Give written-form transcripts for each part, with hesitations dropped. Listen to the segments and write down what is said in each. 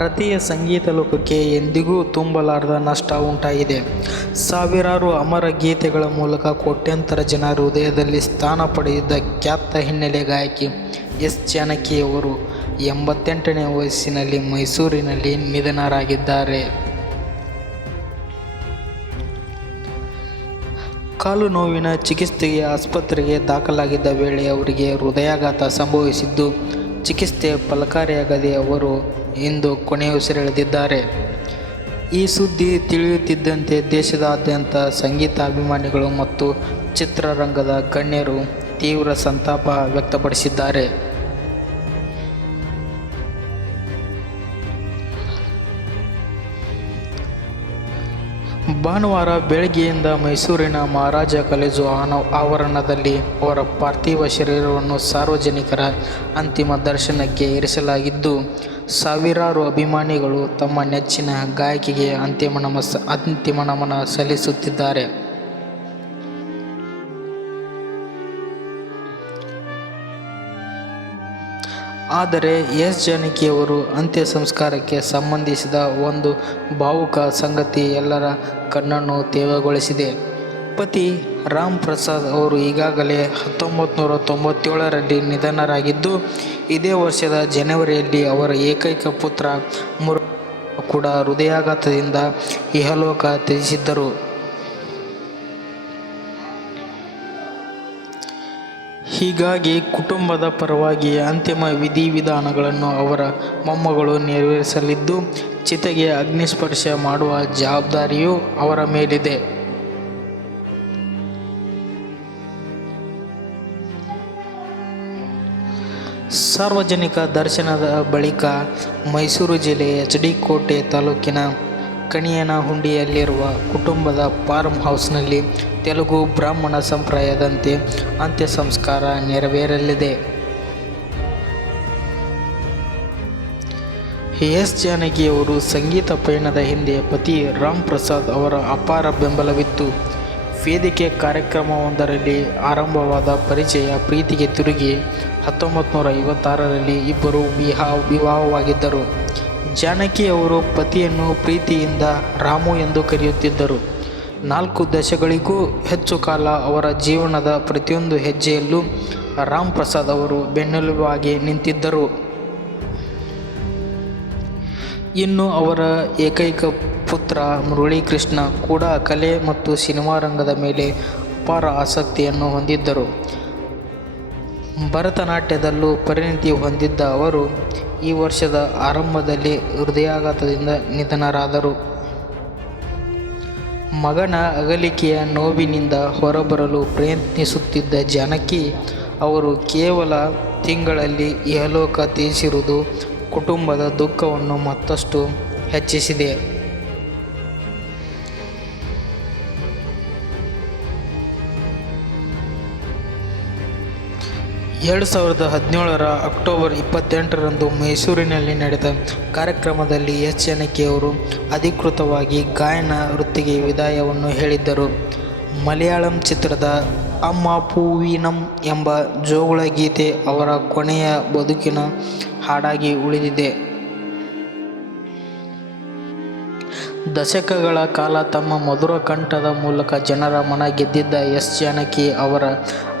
ಭಾರತೀಯ ಸಂಗೀತ ಲೋಕಕ್ಕೆ ಎಂದಿಗೂ ತುಂಬಲಾರದ ನಷ್ಟ ಉಂಟಾಗಿದೆ. ಸಾವಿರಾರು ಅಮರ ಗೀತೆಗಳ ಮೂಲಕ ಕೋಟ್ಯಂತರ ಜನ ಹೃದಯದಲ್ಲಿ ಸ್ಥಾನ ಪಡೆದಿದ್ದ ಖ್ಯಾತ ಹಿನ್ನೆಲೆ ಗಾಯಕಿ ಎಸ್ ಜಾನಕಿಯವರು 88ನೇ ವಯಸ್ಸಿನಲ್ಲಿ ಮೈಸೂರಿನಲ್ಲಿ ನಿಧನರಾಗಿದ್ದಾರೆ. ಕಾಲು ನೋವಿನ ಚಿಕಿತ್ಸೆಗೆ ಆಸ್ಪತ್ರೆಗೆ ದಾಖಲಾಗಿದ್ದ ವೇಳೆ ಅವರಿಗೆ ಹೃದಯಾಘಾತ ಸಂಭವಿಸಿದ್ದು, ಚಿಕಿತ್ಸೆ ಫಲಕಾರಿಯಾಗದೆ ಅವರು ಇಂದು ಕೊನೆಯುಸಿರೆಳೆದಿದ್ದಾರೆ. ಈ ಸುದ್ದಿ ತಿಳಿಯುತ್ತಿದ್ದಂತೆ ದೇಶದಾದ್ಯಂತ ಸಂಗೀತಾಭಿಮಾನಿಗಳು ಮತ್ತು ಚಿತ್ರರಂಗದ ಗಣ್ಯರು ತೀವ್ರ ಸಂತಾಪ ವ್ಯಕ್ತಪಡಿಸಿದ್ದಾರೆ. ಭಾನುವಾರ ಬೆಳಗ್ಗೆಯಿಂದ ಮೈಸೂರಿನ ಮಹಾರಾಜ ಕಾಲೇಜು ಆವರಣದಲ್ಲಿ ಅವರ ಪಾರ್ಥಿವ ಶರೀರವನ್ನು ಸಾರ್ವಜನಿಕರ ಅಂತಿಮ ದರ್ಶನಕ್ಕೆ ಇರಿಸಲಾಗಿದ್ದು, ಸಾವಿರಾರು ಅಭಿಮಾನಿಗಳು ತಮ್ಮ ನೆಚ್ಚಿನ ಗಾಯಕಿಗೆ ಅಂತಿಮ ನಮನ ಸಲ್ಲಿಸುತ್ತಿದ್ದಾರೆ. ಆದರೆ ಎಸ್ ಜಾನಕಿಯವರು ಅಂತ್ಯ ಸಂಸ್ಕಾರಕ್ಕೆ ಸಂಬಂಧಿಸಿದ ಒಂದು ಭಾವುಕ ಸಂಗತಿ ಎಲ್ಲರ ಕಣ್ಣನ್ನು ತೇವಗೊಳಿಸಿದೆ. ಪತಿ ರಾಮ್ ಪ್ರಸಾದ್ ಅವರು ಈಗಾಗಲೇ 1997ರಲ್ಲಿ ನಿಧನರಾಗಿದ್ದು, ಇದೇ ವರ್ಷದ ಜನವರಿಯಲ್ಲಿ ಅವರ ಏಕೈಕ ಪುತ್ರ ಮುರಳಿ ಕೂಡ ಹೃದಯಾಘಾತದಿಂದ ಇಹಲೋಕ ತ್ಯಜಿಸಿದ್ದರು. ಹೀಗಾಗಿ ಕುಟುಂಬದ ಪರವಾಗಿ ಅಂತಿಮ ವಿಧಿವಿಧಾನಗಳನ್ನು ಅವರ ಮೊಮ್ಮಗಳು ನೆರವೇರಿಸಲಿದ್ದು, ಚಿತೆಗೆ ಅಗ್ನಿಸ್ಪರ್ಶ ಮಾಡುವ ಜವಾಬ್ದಾರಿಯೂ ಅವರ ಮೇಲಿದೆ. ಸಾರ್ವಜನಿಕ ದರ್ಶನದ ಬಳಿಕ ಮೈಸೂರು ಜಿಲ್ಲೆಯ ಎಚ್.ಡಿ. ಕೋಟೆ ತಾಲೂಕಿನ ಕಣಿಯನಹುಂಡಿಯಲ್ಲಿರುವ ಕುಟುಂಬದ ಫಾರ್ಮ್ ಹೌಸ್ನಲ್ಲಿ ತೆಲುಗು ಬ್ರಾಹ್ಮಣ ಸಂಪ್ರದಾಯದಂತೆ ಅಂತ್ಯ ಸಂಸ್ಕಾರ ನೆರವೇರಲಿದೆ. ಎಸ್ ಜಾನಕಿಯವರು ಸಂಗೀತ ಪಯಣದ ಹಿಂದೆ ಪತಿ ರಾಮ್ ಪ್ರಸಾದ್ ಅವರ ಅಪಾರ ಬೆಂಬಲವಿತ್ತು. ವೇದಿಕೆ ಕಾರ್ಯಕ್ರಮವೊಂದರಲ್ಲಿ ಆರಂಭವಾದ ಪರಿಚಯ ಪ್ರೀತಿಗೆ ತಿರುಗಿ 1956ರಲ್ಲಿ ಇಬ್ಬರು ವಿವಾಹವಾಗಿದ್ದರು. ಜಾನಕಿ ಅವರು ಪತಿಯನ್ನು ಪ್ರೀತಿಯಿಂದ ರಾಮು ಎಂದು ಕರೆಯುತ್ತಿದ್ದರು. 4 ದಶಕಗಳಿಗೂ ಹೆಚ್ಚು ಕಾಲ ಅವರ ಜೀವನದ ಪ್ರತಿಯೊಂದು ಹೆಜ್ಜೆಯಲ್ಲೂ ರಾಮ್ ಪ್ರಸಾದ್ ಅವರು ಬೆನ್ನೆಲುಬಾಗಿ ನಿಂತಿದ್ದರು. ಇನ್ನು ಅವರ ಏಕೈಕ ಪುತ್ರ ಮುರಳೀಕೃಷ್ಣ ಕೂಡ ಕಲೆ ಮತ್ತು ಸಿನಿಮಾ ರಂಗದ ಮೇಲೆ ಅಪಾರ ಆಸಕ್ತಿಯನ್ನು ಹೊಂದಿದ್ದರು. ಭರತನಾಟ್ಯದಲ್ಲೂ ಪರಿಣಿತಿ ಹೊಂದಿದ್ದ ಅವರು ಈ ವರ್ಷದ ಆರಂಭದಲ್ಲಿ ಹೃದಯಾಘಾತದಿಂದ ನಿಧನರಾದರು. ಮಗನ ಅಗಲಿಕೆಯ ನೋವಿನಿಂದ ಹೊರಬರಲು ಪ್ರಯತ್ನಿಸುತ್ತಿದ್ದ ಜಾನಕಿ ಅವರು ಕೇವಲ ತಿಂಗಳಲ್ಲಿ ಇಹಲೋಕ ತ್ಯಜಿಸಿರುವುದು ಕುಟುಂಬದ ದುಃಖವನ್ನು ಮತ್ತಷ್ಟು ಹೆಚ್ಚಿಸಿದೆ. 2017ರ ಅಕ್ಟೋಬರ್ 28ರಂದು ಮೈಸೂರಿನಲ್ಲಿ ನಡೆದ ಕಾರ್ಯಕ್ರಮದಲ್ಲಿ ಎಸ್ ಜಾನಕಿಯವರು ಅಧಿಕೃತವಾಗಿ ಗಾಯನ ವೃತ್ತಿಗೆ ವಿದಾಯವನ್ನು ಹೇಳಿದ್ದರು. ಮಲಯಾಳಂ ಚಿತ್ರದ ಅಮ್ಮ ಪೂವಿನಂ ಎಂಬ ಜೋಗುಳ ಗೀತೆ ಅವರ ಕೊನೆಯ ಬದುಕಿನ ಹಾಡಾಗಿ ಉಳಿದಿದೆ. ದಶಕಗಳ ಕಾಲ ತಮ್ಮ ಮಧುರ ಕಂಠದ ಮೂಲಕ ಜನರ ಮನ ಗೆದ್ದಿದ್ದ ಎಸ್ ಜಾನಕಿ ಅವರ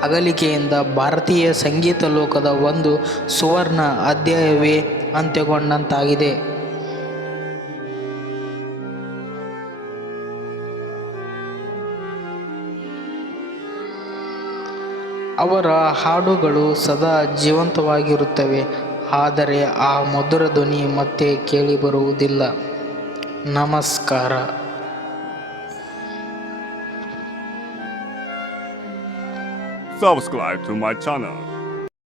ಅಗಲಿಕೆಯಿಂದ ಭಾರತೀಯ ಸಂಗೀತ ಲೋಕದ ಒಂದು ಸುವರ್ಣ ಅಧ್ಯಾಯವೇ ಅಂತ್ಯಗೊಂಡಂತಾಗಿದೆ. ಅವರ ಹಾಡುಗಳು ಸದಾ ಜೀವಂತವಾಗಿರುತ್ತವೆ, ಆದರೆ ಆ ಮಧುರ ಧ್ವನಿ ಮತ್ತೆ ಕೇಳಿಬರುವುದಿಲ್ಲ. ನಮಸ್ಕಾರ. Subscribe to my channel.